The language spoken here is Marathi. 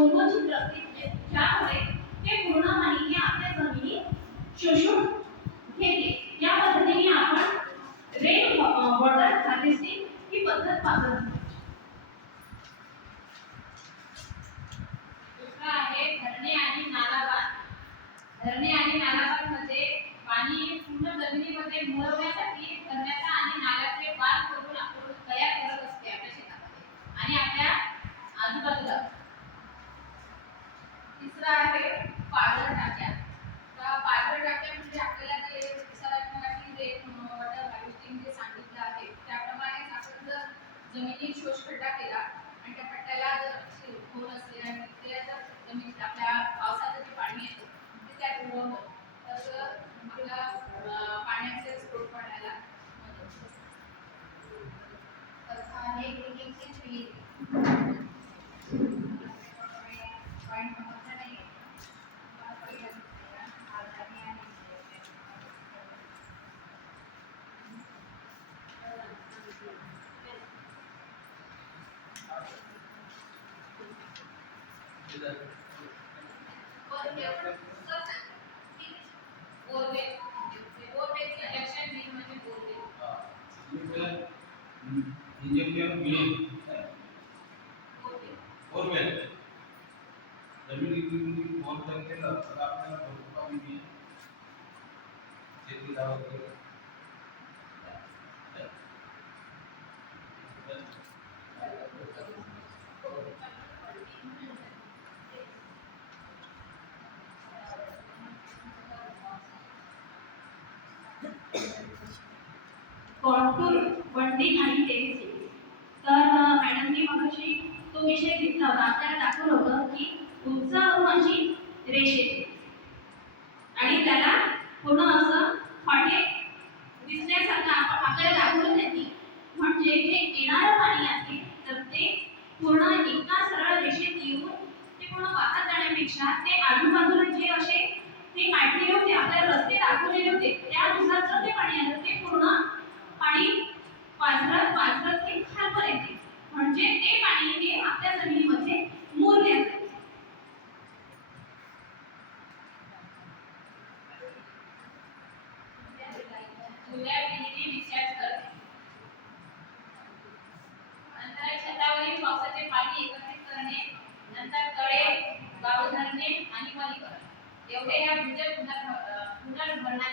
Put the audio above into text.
पूर्ण धरणे आणि नालाबाद धरणे आणि नालाबादमध्ये पाणी पूर्ण जमिनीमध्ये मुरवण्यासाठी करण्याचा आणि नाल्याचे बांध तिसरा आहे पाझर टाक्या तर पाझर टाक्या म्हणजे आपल्याला ते सरासरी जे वॉटर हार्वेस्टिंग जे सांगितलं आहे त्याप्रमाणे आपण जर जमिनीत शोषखड्डा केला आणि त्या पट्ट्याला जर खोल असले आणि तिथे जर जमिनीत आपल्या पावसाचं जे पाणी येतं ते त्यात उडवलं तर आपला पाण्याचे स्रोत पाण्याला मदत होते. तसं आहे क्रिकेटचे इंजीनियर ग्रीन बोरवेल ज़मीन इंजीनियर बोर करके आपल्याला भरपूर पाणी मिळेल शेती लावत कॉन्टूर बंडिंग आणि टेन्सिल तर अं, मॅडमनी मगाशी तो विषय घेतला होता. आपल्याला दाखवलं होतं की उंचावरून अशी रेष येते. आणि त्याला पूर्ण असं फाटे दिसण्यासारखं आपण आपल्याला दाखवलं त्यांनी. म्हणजे जे येणारं पाणी आहे तर ते पूर्ण एका सरळ रेषेत येऊन ते पूर्ण वाहत जाण्यापेक्षा ते आजूबाजूला जे असे ते काढलेले होते आपल्याला रस्ते दाखवलेले होते त्यानुसार ते पाणी आलं ते पूर्ण पाणी पाझरत पाझरत ते खालपर्यंत येते. म्हणजे ते पाणी हे आपल्या जमिनीमध्ये मुरले जाते जुन्या पिढीने डिस्चार्ज करते नंतर छतावरील पावसाचे पाणी एकत्रित करणे नंतर तळे गाव धरणे आणि वनीकरण एवढे या पुनर्भरणाचे